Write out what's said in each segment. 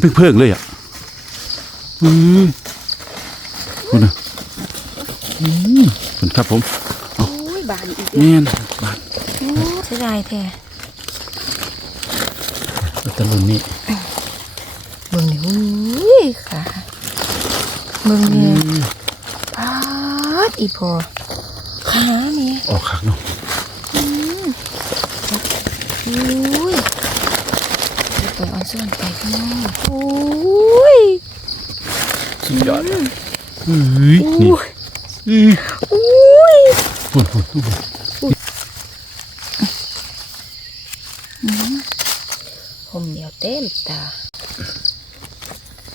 เป็นเพิ่งๆเลยอะอืมคุณนะอืมคุณครับผมโอ้ยบานอีกแม่นบาดโอ้เสียดายแท้ตะลุนนี่เบิ่งนี่อุ้ยค่ะเบิ่งนี่ปาดอีพอขานี่ออกคักเนาะอุ้ยไปเอาส่วนไปข้างนอกอุ้ยสุดยอดอะอุ้ยนี่อุ้ยอืออุ้ยฝุ่นฝุ่นฝุ่นผมเหนียวเต็มตา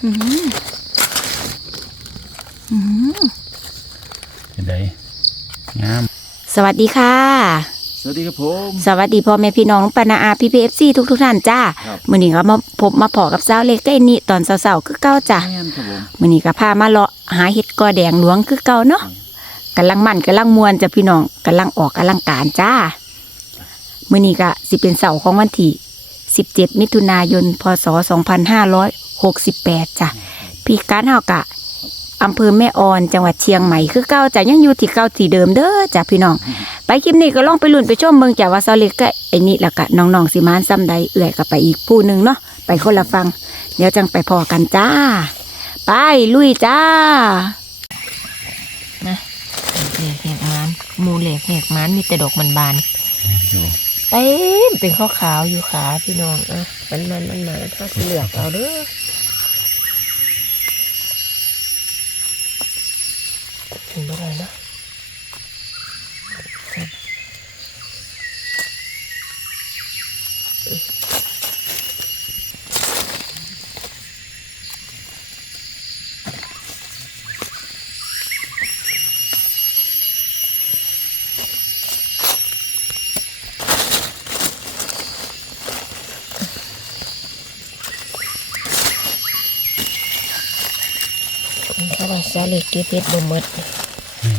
อือหืออือหือเป็นไดงาม สวัสดีค่ะ สวัสดีครับผม สวัสดีพ่อแม่พี่น้องปานาอาพีพีเอฟซีทุกทุกๆท่านจ้าครับ มื้อนี้ก็มาพบมาพอกับสาวเล็กใกล้นี่ตอนเสาๆคือเก้าจ้ะแม่นครับผมมื้อนี้ก็พามาเลาะหาเห็ดกอแดงหลวงคือเก่าเนาะกำลังมันกำลังมวนจ้ะพี่น้องกำลังออกกำลังการจ้ามื้อนี้ก็สิเป็นเสาร์ของวันที่17 มิถุนายน พศ 2568จ้ะพี่การเฮากะ อำเภอแม่ออนจังหวัดเชียงใหม่คือเก่าจ้ะยังอยู่ที่เก่าที่เดิมเด้อจ้ะพี่น้อง ไปคลิปนี้ก็ลองไปลุ้นไปชมเบิ่งจ้ะว่าเสาเล็กก็ไอ้นี่แล้วก็น้องๆสิมานซ้ำใดเอื่อยก็ไปอีกผู้หนึ่งเนาะไปคนละฟัง เดี๋ยวจังไปพอกันจ้า ไปลุยจ้านะเหล็กแหกมันมูเหล็กแหกมันมีแต่ดอกมันบานอยู่เต็มเป็นขาวขาวๆอยู่ขาพี่น้องอะมันมันมันมาถ้าสิเหลือกเอาเด้อถึงเมื่อไหรนะ ถ้าว่าซาเล็กเก็บเห็ดบ่หมด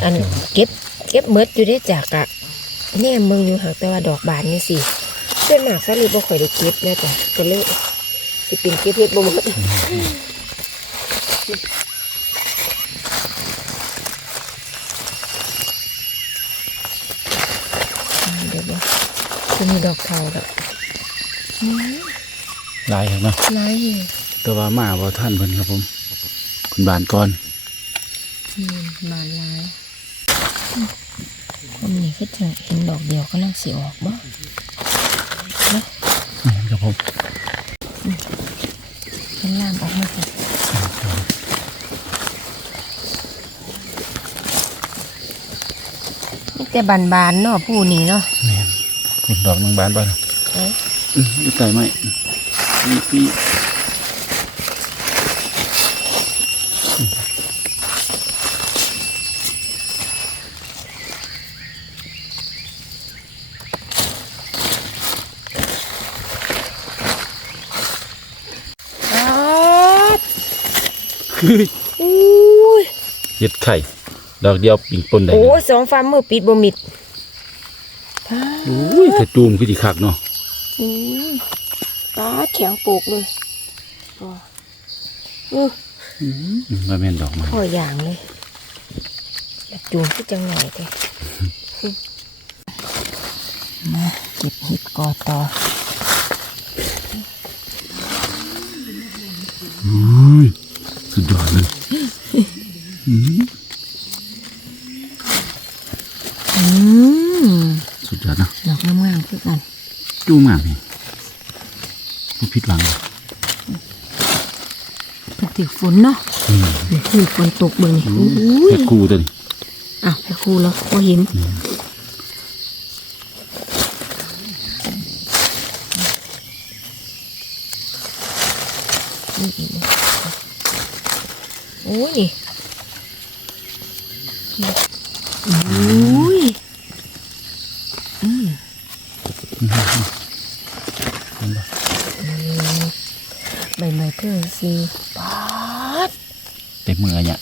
อันเก็บเก็บหมดอยู่ได้จากอะแน่มึงอยู่หากแต่ว่าดอกบานนี่สิส่วนมากซาเล็กบ่ค่อยได้เก็บนะจ้ะก็เลยสิเป็นเก็บเห็ดบ่หมดเดี๋ยวบ่จะมีดอกเทาดอกลายครับเนาะไรแต่ว่ามาบ่ท่านเพิ่นครับผม คุณบานก่อนอืม บานลายคนนี้ก็จะเห็นดอกเดียวก็ลังสิออกบ่แม่นครับผมข้างล่างออกมาสินี่แต่บานบานเนาะผู้นี้เนาะแม่นดอกนางบานบ้านเอ้ยอืออยู่ใต้ไม้นี่พี่ อ้าด เฮ้ย อุ้ย เห็ดไข่ ดอกเดียวปิ่งปนได้โอ้เลยสองฟ้ามือปิดบ่มิดอ้าดอุ้ยกระจูมคือที่คักเนาะอุ้ยตาดแข็งโปกเลยอ๋ออื้ออืมว่าแม่นดอกไม้พ่ออย่างเลยอยากจูงที่จังหน่อยเลยมาเก็บเห็ดกอต่ออุ้ยสุดยอดเลยอืมอืม สุดยอดเนาะดอกงามๆคือกันจูมากนี่บ่ผิดหวังเลยมันถือฝนเนาะอืมถือฝนตกเบิ่งนี่อุ้ยเห็ดคู่ตัวนี้อ้าวไปครูแล้วก็เห็นนี่อีกนะโอ้ยนี่ อุ้ยอืมใบไม้เพิ่งสีปาดเต็มมือเนี่ย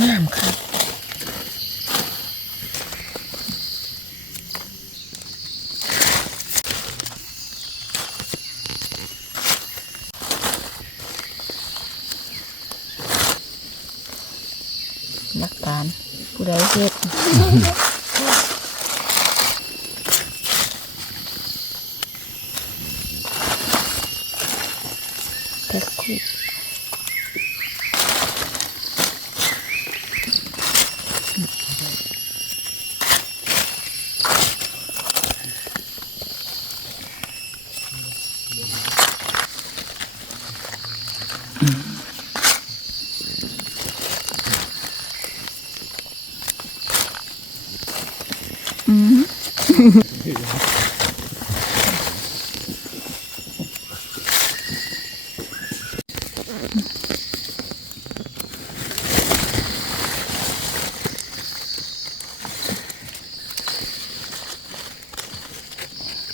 งามค่ะานผู้ใดเฮ็ดแพ็คคู่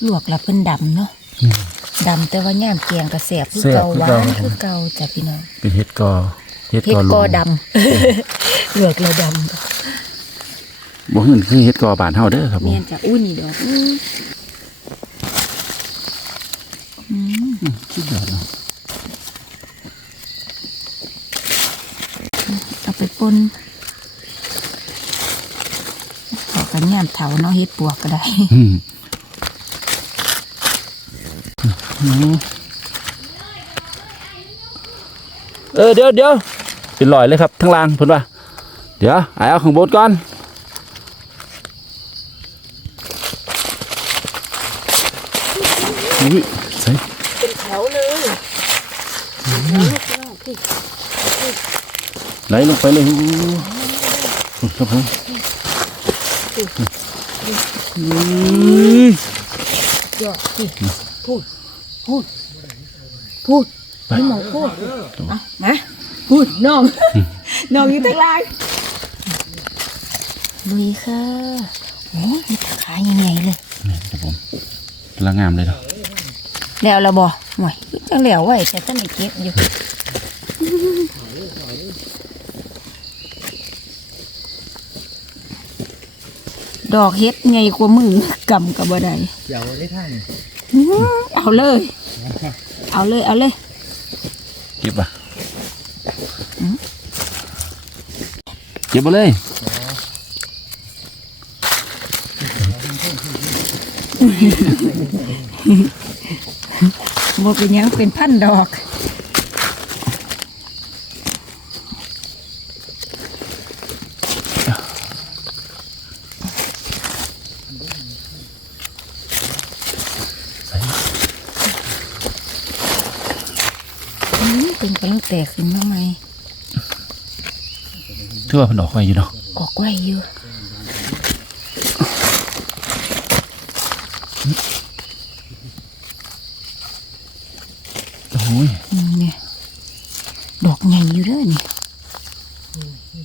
ลวก แล้วเพิ่นดำเนาะดำแต่ว่าย่ามเกียงกระแสบคือแซ่บเก่าคือหวาเก่านคือเก่าจ้ะพี่น้องเป็นเห็ดกอเห็ดเฮ็กดอลกอมดำลวกแล้วดบ่หื่นคือเห็ดกอบานเฮาเด้อครับำผมเมียนจ้ะอุ้ยนี่ดอกอื้ออืมสุดยอดเนาะเอาไปปนเอากันย่ามเถาเนาะเฮ็ดปวกก็ได้ อืมอืม เออเดี๋ยวเดี๋ยวเป็นรอยเลยครับทั้งล่างเพิ่นว่า เดี๋ยวไอ้เอาข้างบนก่อนอุ้ยใส่เป็นแถวเลยไหลลงไปเลยอู้ครับผมอุ้ยยอดสิพูด พูด พูดไม่หมอพูดเอามาพูดน้องน้องอยู่ทางล่างลุยค่ะโอ้ยมีตะขาใหญ่ๆเลยนี่ครับผมกำลังงามเลยเนาะแล้วละบ่หน่อยจังแล้วไว้แต่ท่านได้เก็บอยู่ดอกเฮ็ดใหญ่กว่ามือกำกับบ่ได้เดี๋ยวได้ท่านอื้อ เอาเลย เอาเลย เอาเลยเก็บป่ะเก็บมาเลยบ่เป็นหยังเป็นพันดอก อืมเป็นกำลัง แตกขึ้นมาใหม่ถือว่าเพิ่นออกไว้อยู่เนาะออกไว้อยู่โอ้ยอืมเนี่ยดอกใหญ่อยู่เด้อนี่ อืม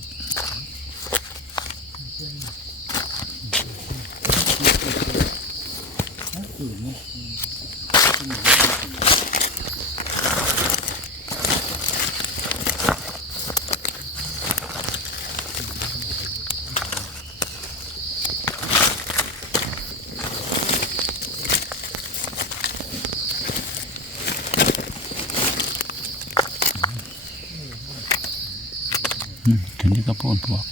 ถึงที่กระโปนพวก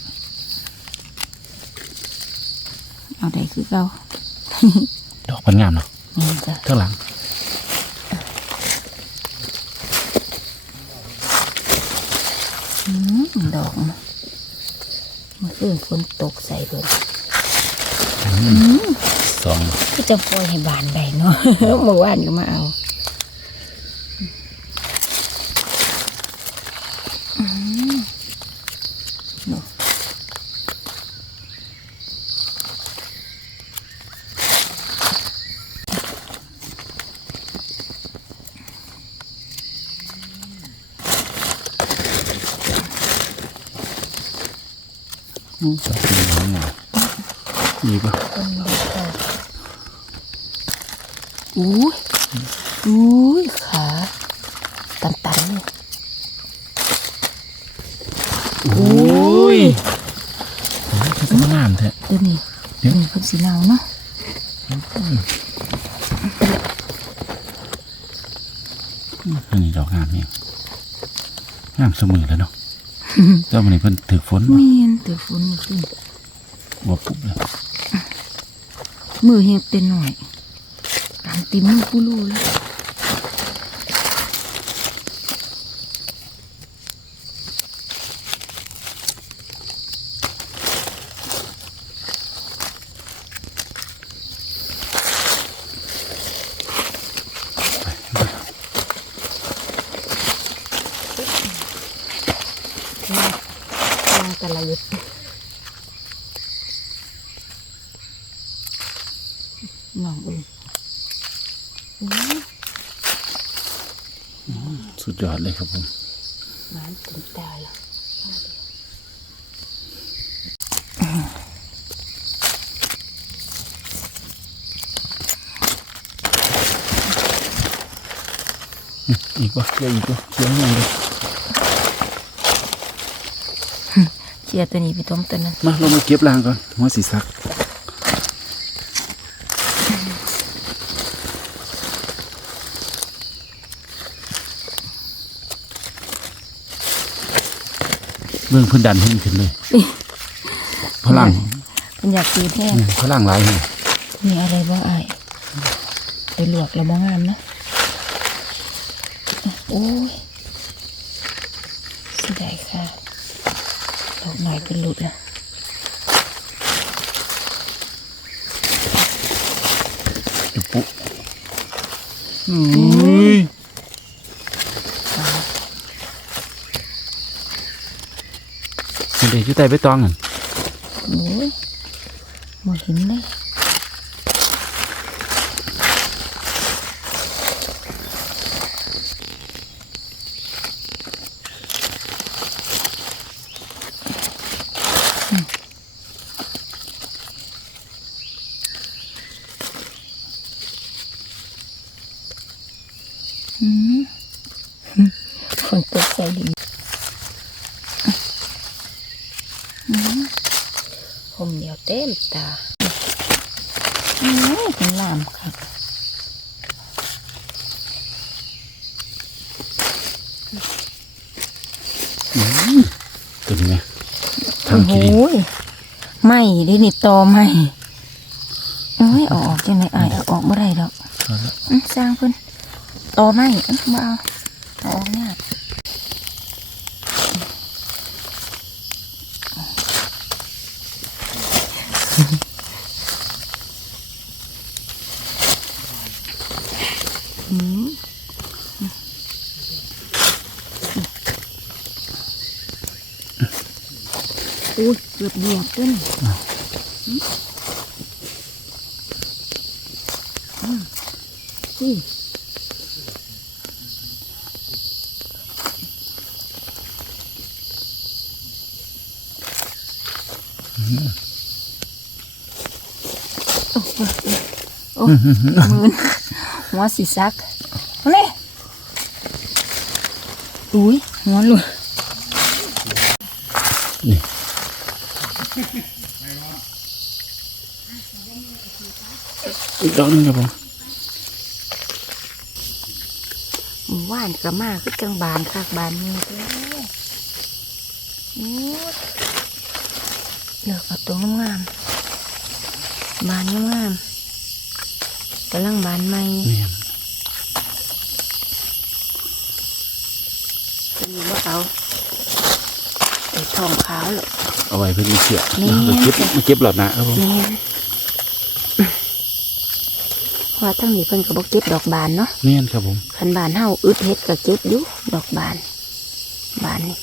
เอาได้คือเก่าดอกมันงามเนาะนี่จ้ะข้างหลังอืมดอกมันเมื่อคืนฝนตกใส่เพิ่นสองก็จะปล่อยให้บานได้เนาะเมื่อวานก็มาเอาอืมเนาะดอกเป็นหางามดีป่ะ คนเดียวอุ้ยอุ้ยขาตันตันๆเลย โอ้ยคือก็มางามแท้เดี๋ยวนี้เดี๋ยวนี่เพิ่นสีเนาเนาะอันนี้ดอกงามนี่งามเสมอแล้วเนาะเจ้ามันนี่เพิ่นถือฝนเมียนเตือฝนมาขึ้นบ่ปุ๊บเลยมือเห็บเต็นหน่อยตามติมมือกูรู้แล้ววางแต่ละยุดมองอุ้ยอุ้ย สุดยอดเลยครับผมน้ำถึงตาล้วอีกวะเกี่ยวอีกวเกี่ยวยังเลยเชียร์ตัวนี้ไปต้มตัวนั้นมาเรามาเก็บรางก่อนหัวสีสัก เบื้องพื้นดันขึ้นขึ้นเลยพลังเป็นอยากกินแห้งอืมพลังหลายเลยมีอะไรบ้างไอ้ายไปลวกแล้วบ้างงามนะโอ้ยเสียดายค่ะดอกไม้ก็หลุดแล้วจุปุ๊อุ้ยเป็นเด็ก อยู่ใต้ใบตองนั่นโอ้ยหมดเห็นเลย อืมฝนตกใส่ดินอืมผมเดียวเต็มตาอืมเป็นลามค่ะ ตัวนี้ไหมทางกินดินโอ้ยไม่ได้นี่ตอไม่เอ้ยเอาออกจังไหนอายเอาออกบ่ได้ดอกเอาละอื้อสร้างเพิ่นตอไม่อื้อมาเอาเอาออกเนี่ยาก อืมอุ้ย เกือบเหยียบด้วยนี่อืมอืมอุ้ยโอ้โหโอ้มืนหัวสีซักเอาเลยอุ้ยหัวหลุดนี่ อีกดอกหนึงครับผมหมู่ว่านก็มาคือจังบานคักบานนี้เด้อโอ้ยเลือกเอาตัวงามๆบานงามๆกำลังบานใหม่นี่นเป็นอยู่ว่าเอาไอ้ทองขาวหรอก เอาไว้เพื่อมีเชือกนี่มาเก็บมาเก็บหลอดนะครับผมแม่นเพราะว่าทั้งนี้เพิ่นก็บ่เก็บดอกบานเนาะเนียนครับผมคันบานเฮาอึดเฮ็ดก็เก็บอยู่ดอกบาน บานนี่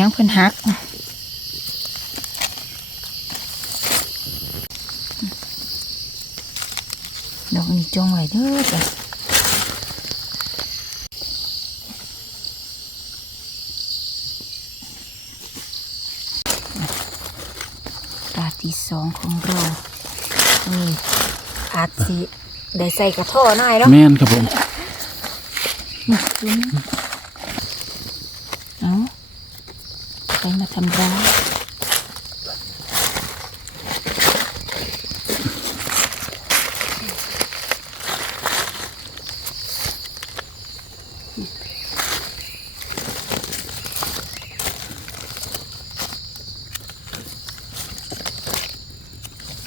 สียงเพิ่นฮักดอกนี้จงไว้เด้อจ้ะตาที่สองของเรานี่อาจสิได้ใส่กระท่อหน่อยเนาะแม่นครับผม นี่ดูนะเอาใครมาทำร้าย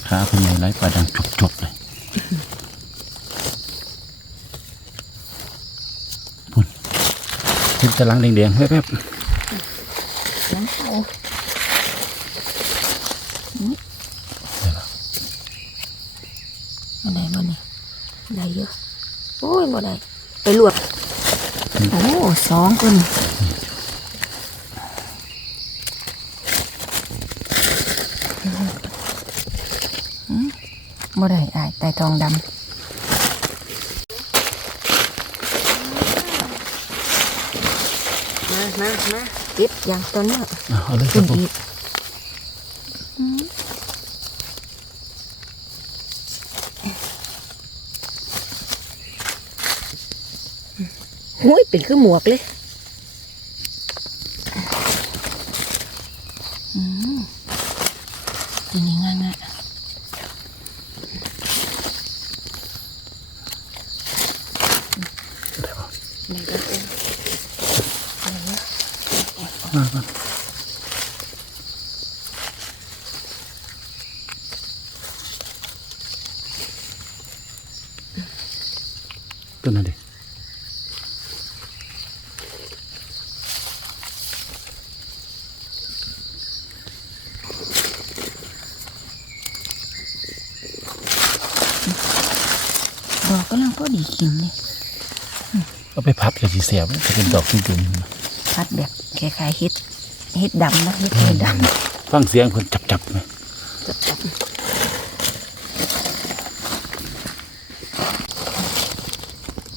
ขาเพิ่นใหญ่ไรปลาดังจบๆเลยพุ่นเห็นตะลังแดงๆแวบ น้ำเขาๆได้ปะได้มาเนี่ยได้เยอะโอ้ยมาได้ไปลวกโอ้สองคนบ่ได้อายไตทองดำมามามา เก็บอย่างตัวเนี้ยเอาเอาเลยคขึ้รันบผมอีกหุ้ยเป็นคือหมวกเลยอืมตัวนี้ง่ายง่ายได้ปะ ไหนก็เป็น มามาตัวนั้นดิ ดอกก็ลังก็ดีกินเลย เอาไปพั ดกับสีเสียบจะเป็นดอกจุ่มๆพัดแบบคล้ายๆเฮ็ดเฮ็ดดำนะเฮ็ดเฮ็ดดำฟังเสียงเพิ่นจับๆไหมจับจับ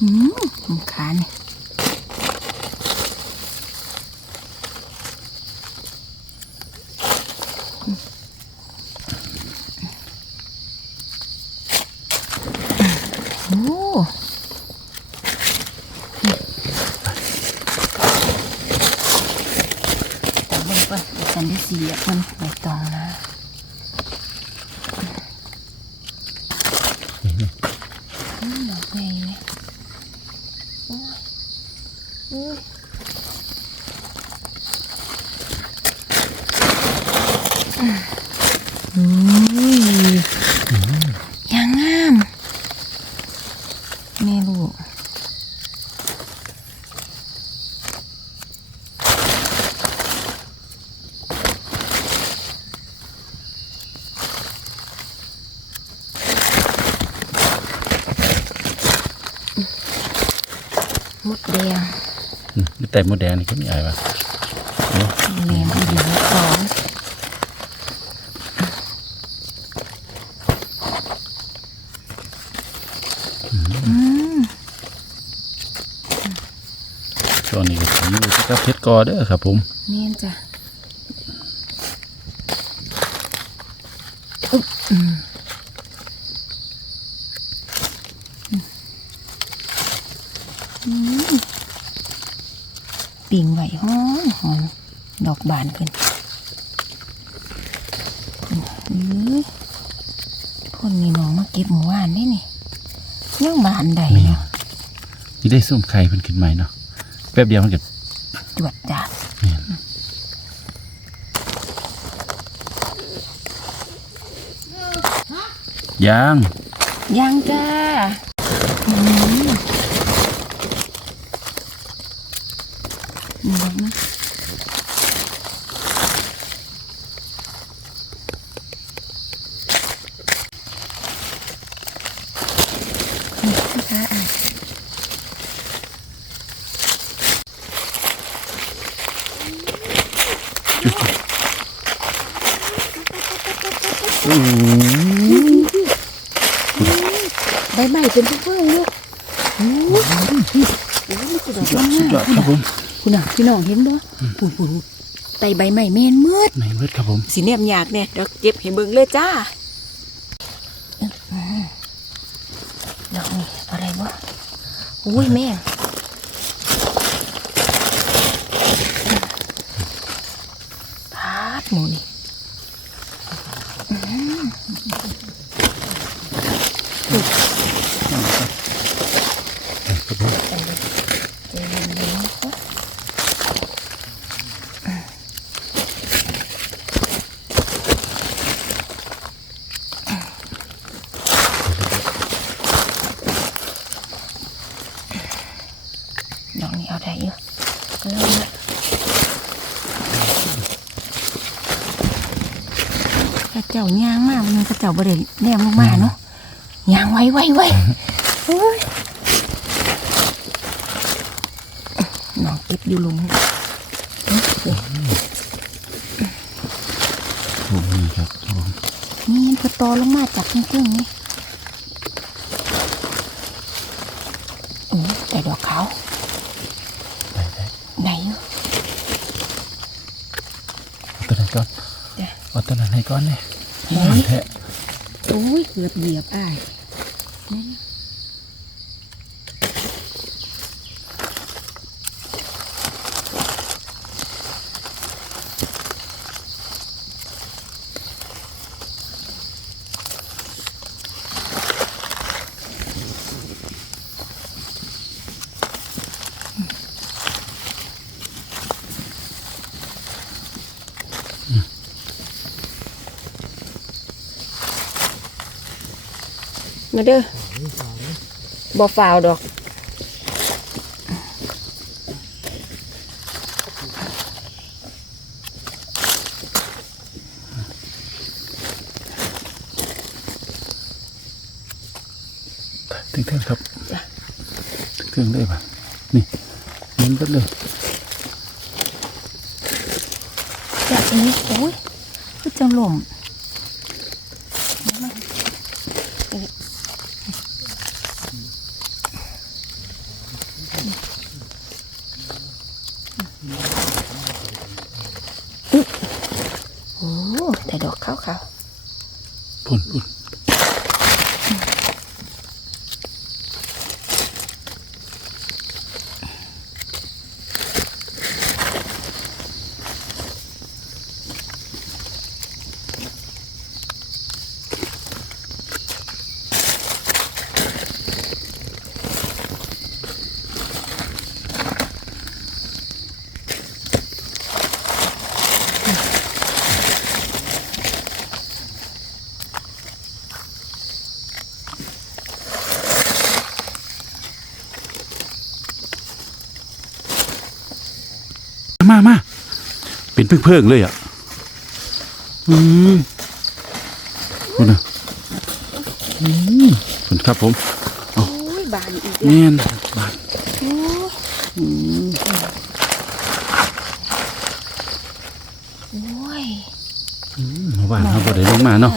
อืมรำคาญนี่โอ้แต่เบิ่งก่อนเดี๋ยวฉันได้สีอะมันใบตองนะ อืมดอกใหญ่เลยโอ้ยโอ้ยอืมยังงามแม่ลูก มดแดงอืมแต่หมดแดงนี่ก็มีอะไรวะเนาะแม่มาอยู่ในของอืมช่วงนี้ก็ผมอยู่ที่กับเพชรกอเด้อครับผมเนียนจ้ะอุ๊บอืมอืมปิ่งไหวหอมหอมดอกบานขึ้นอือคนมีน้องมาเก็บหมู่บ้านได้นี่ยังบานใดเนาะ ที่ ได้ส้มไข่เพิ่นขึ้นใหม่เนาะแป๊บเดียวมันก็จวดจ้าแม่นยางยังจ้าอืมนี่ดอกนะนี่นะคะอะ จุดโอ้โห ใบไม้เป็นเพื่อนๆเลยโอ้ยโอ้ยนี่คือดอก สุดยอด งาม สุดยอดครับผม คุณน่ะพี่น้องเห็นบ่ปุ่นปุ่นไตใบไม้แม่นมืดไหนเบิดครับผมสีเนี่ยมยากเนี่ยเดี๋ยวเก็บให้เบิ่งเลยจ้าดอกนี่อะไรวะอุ้ยแม่งพาดหมูนี่ใจเย็นๆนะคะดอกนี้เอาได้อยู่เริ่มละกระเจ้าย่างมากมันกระเจ้า บริเวณแนมลงมาเนาะย่างไวไวไวโอ้ยน้องเก็บอยู่หลุมผมนี่ครับครับผมนี่มันคือตอลงมาจากเครื่องๆนี่โอ้แต่ดอกขาวได้ได้ไหนอยู่เอาตัวนั้นก่อนจ้ะเอาตัวนั้นให้ก่อนเลยไหนแทะ โอ้ยเกือบเหยียบอ้าย มาเด้อบ่ฟาวดอกถึงเท่งครับจ้ะถึงเท่งได้ปะนี่เน้นเบิดเลยจากนี้โอ้ยคือจังหล่มโอ้แต่ดอกขาวขาว ปุ่น เป็นเพิ่งเพิ่งๆเลยอะอืมคุณนะอืมคุณครับผมโอ้ยบานอีกแล้วแม่นบาดโอ้ยอืมโอ้ยอืมเมื่อวานเขาบ่ได้ลงมาเนาะ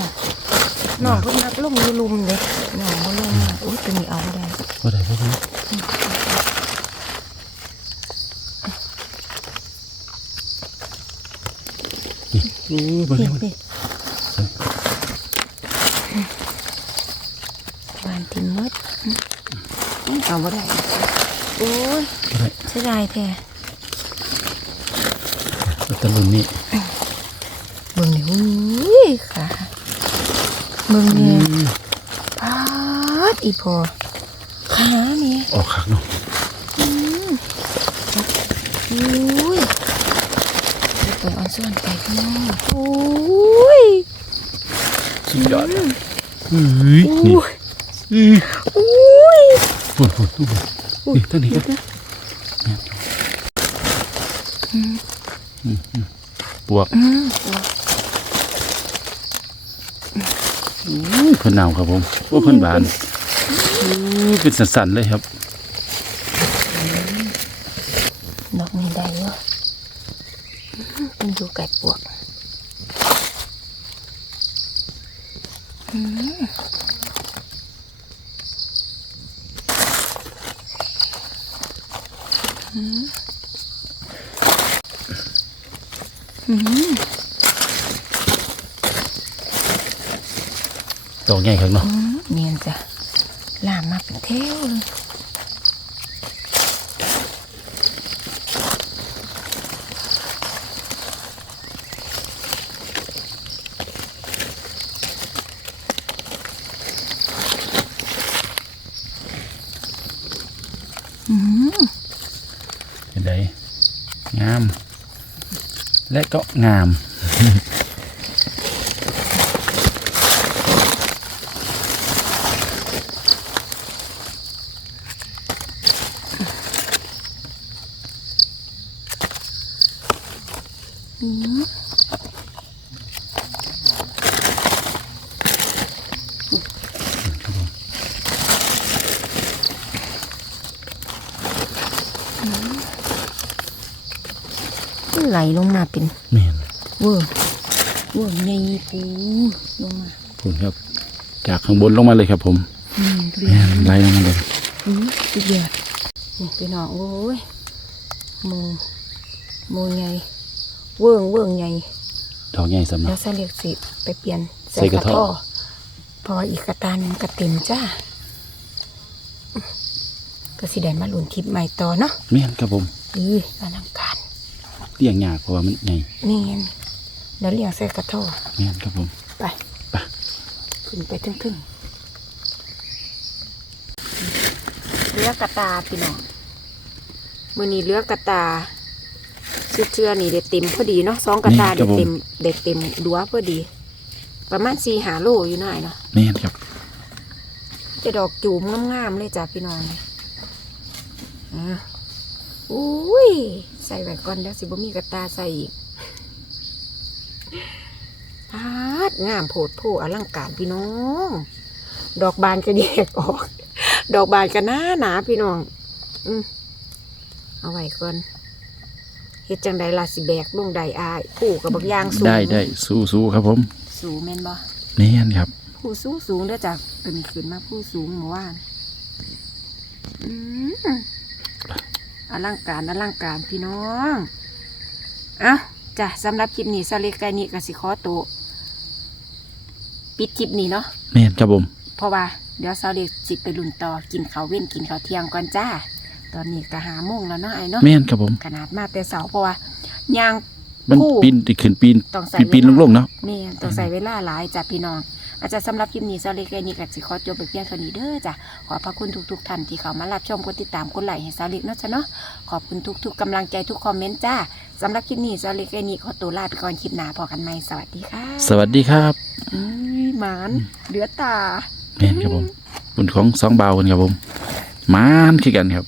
น้องเพิ่งนักลงอยู่ลุมเลยน้องมาลงมาโอ้ยตัวนี้เอาบ่ได้ บ่ได้บ่ได้นี่โอ้ยบ่ได้นี่บ่ได้นี่บานทิมมดอื้อเอาบ่ได้โอ้ยบ่ได้เสียดายแท้เอาแตะลุนนี่เบิ่งนี่อุ้ยค่ะเบิ่งอืนี่มปาดอีพอขานี่ออกคักเนาะอุ้ย ไปเออนส่วนไปข้างนอกโอ้ยสุดยอดอะเฮ้ยนี่อุ้ยอืออุ้ยปุ่นปุ่นปุ่นนี่ท่านนี้ก็ปวกอืมอุ้ยเพิ่นหนาวครับผมโอ้เพิ่นบานอุ้ยเป็นสันๆเลยครับ ดอกนี้ได้เยอะมันอยู่ไก่ปวกอืมอืมอืมดอกใหญ่ครับเนาะอืมเนียนจ้ะลามมาเป็นเท่วเลยอืม เห็นไดงาม และก็ งาม อืม ไหลลงมาเป็นแม่นเวอร์เวอร์ในปูลงมาคุณครับ จากข้างบนลงมาเลยครับ ผมอืมเรียแม่นนไล่ลงมาเลยอืมสุดยอดนี่พี่น้องโอ้ยหมูหมูใหญ่เวิ้งเวิ้งใหญ่ดอกใหญ่สำหรัแล้บ วเสเลียกสิไปเปลี่ยนใส่กระเทาะเพออีกกระตาหนึงกระเต็มจ้าก็สิได้มาหลุนคลิปใหม่ต่อเนาะแม่นครับผมอืออลังการ เลี้ยงยากเพราะว่ามันใหญ่นี่นแล้วเลี้ยงใส่กระเทาะแม่นครับผม ไปไป ขึ้นไปทึ่งๆเลือกกระตาพี่น้องมือนี้เลือกกระตาเชื่อเชื่อๆนี่เด็ดเต็มพอดีเนาะสองกระตาเด็ดเต็มเด็ดเต็มดัวพอดี ประมาณสี่หาโลอยู่หน่อยเนาะแม่นครับจะดอกจูมงามๆเลยจ้ะพี่น้องอะอุ้ย ใส่ไว้ก่อนแล้วสิบ่มีกระตาใส่อีกพาดงามโผดโผอลังการพี่น้อง ดอกบานก็แยกออก ดอกบานก็หนาหนาพี่น้อง อืมเอาไว้ก่อนเฮ็ดจังใดล่ะสิแบกลงใดอายผู้กับบักยางสูงได้ได้สู้สู้ครับผม สูงแม่นบ่แม่นครับผู้สูงสูงเด้อจ้ะเป็นขึ้นมาผู้สูงเมื่อวานอืม อลังการอลังการพี่น้องเอ้าจ้ะสำหรับคลิปนี้สาเล็กไก่นี้ก็สิขอตัวปิดคลิปนี้เนาะแม่นครับผมเพราะว่าเดี๋ยวสาเล็กสิไปลุ่นต่อกินข้าวเว้นกินข้าวเที่ยงก่อนจ้า ตอนนี้ก็หาโมงแล้วเนาะไอ้เนาะแม่นครับผม ขนาดมาแต่เสาร์เพราะว่าย่างมันผู้ปีนติขึ้นปีนต้องใส่ปีนปีนเวลลางๆเนาะนี่ต้องใส่เวลาหลายจ้ะพี่น้อง อาจจะสำหรับคลิปนี้เซาเล็กแค่นี้กับสิขอจบไปเพียงเท่านี้เด้อจ้ะขอบพระคุณทุกๆท่านที่เข้ามารับชมกดติดตามกดไลค์ให้เซาเล็กเนาะจ้ะเนาะขอบคุณทุกๆกำลังใจทุกคอมเมนต์จ้าสำหรับคลิปนี้เซาเล็กแค่นี้ขอตัวลาไปก่อนคลิปหน้าพอกันใหม่สวัสดีค่ะสวัสดีครับอุ้ยหมานเหลือตา แม่นครับผมบุญของสองเบาวกันครับผมมานคือกันครับ